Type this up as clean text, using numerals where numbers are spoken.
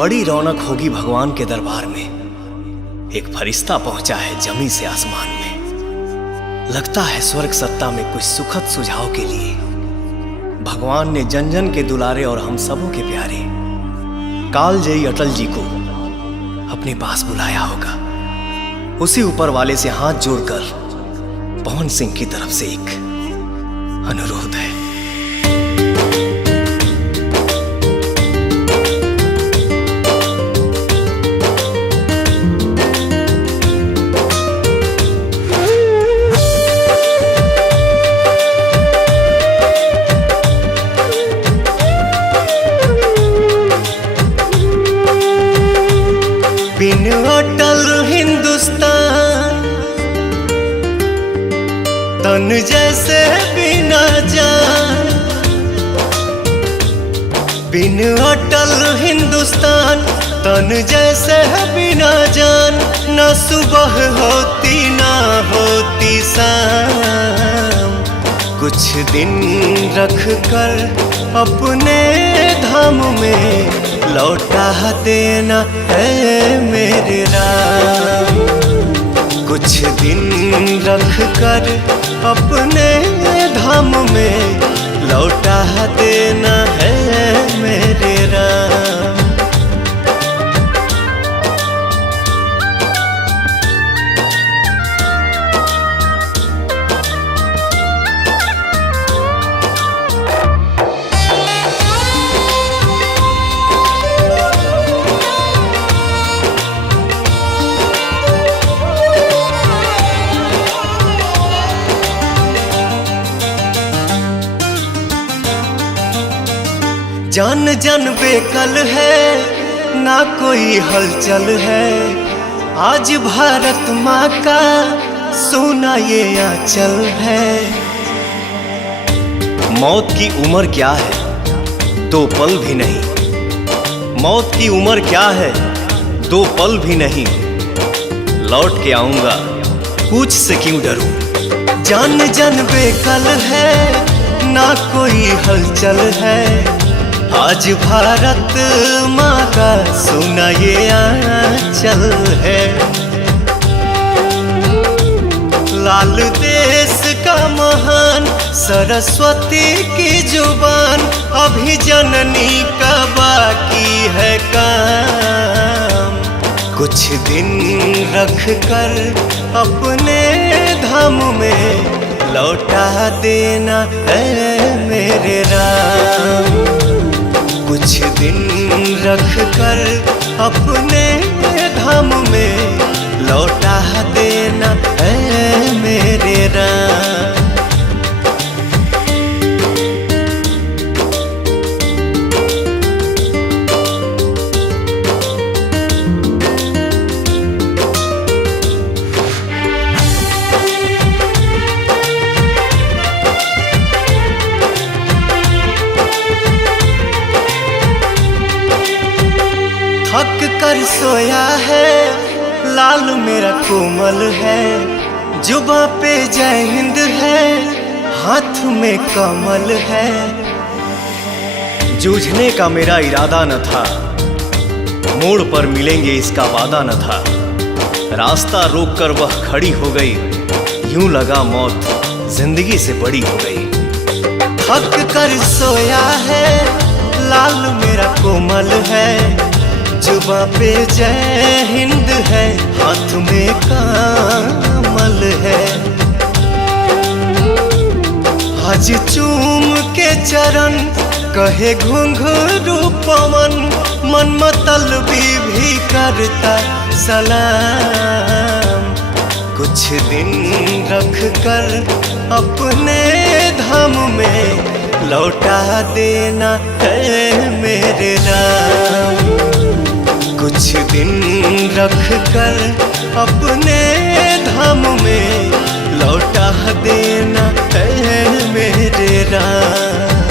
बड़ी रौनक होगी भगवान के दरबार में। एक फरिश्ता पहुंचा है जमी से आसमान में। लगता है स्वर्ग सत्ता में कुछ सुखद सुझाव के लिए भगवान ने जन जन के दुलारे और हम सबों के प्यारे कालजयी अटल जी को अपने पास बुलाया होगा। उसी ऊपर वाले से हाथ जोड़कर पवन सिंह की तरफ से एक अनुरोध है। बिन अटल हिंदुस्तान तन जैसे बिना जान। बिन अटल हिंदुस्तान तन जैसे बिना जान। न सुबह होती ना होती शाम। कुछ दिन रख कर अपने धाम में लौटा देना है मेरे राम। कुछ दिन रख कर अपने धाम में लौटा देना है मेरे राम। जान जन बेकल है ना कोई हलचल है। आज भारत माँ का सोना ये आंचल है। मौत की उम्र क्या है 2 पल भी नहीं। मौत की उम्र क्या है 2 पल भी नहीं। लौट के आऊंगा पूछ से क्यों डरूं। जान जन बेकल है ना कोई हलचल है। आज भारत माँ का सोना ये आंचल है। लाल देश का महान सरस्वती की जुबान। अभी जननी का बाकी है काम। कुछ दिन रख कर अपने धाम में लौटा देना है मेरे राम। कुछ दिन रख कर अपने धाम में लौटा देना है मेरे राम। थक कर सोया है लाल मेरा कोमल है। जुबां पे जय हिंद है हाथ में कमल है। जूझने का मेरा इरादा न था। मोड़ पर मिलेंगे इसका वादा न था। रास्ता रोक कर वह खड़ी हो गई। यूं लगा मौत जिंदगी से बड़ी हो गई। थक कर सोया है लाल मेरा कोमल है। जुबां पे जय हिंद है हाथ में कमल है। आज चूम के चरण कहे घुंघरू पवन। मन मतलबी भी करता सलाम। कुछ दिन रख कर अपने धाम में लौटा देना है मेरे राम। कुछ दिन रख कर अपने धाम में लौटा देना है मेरे राम।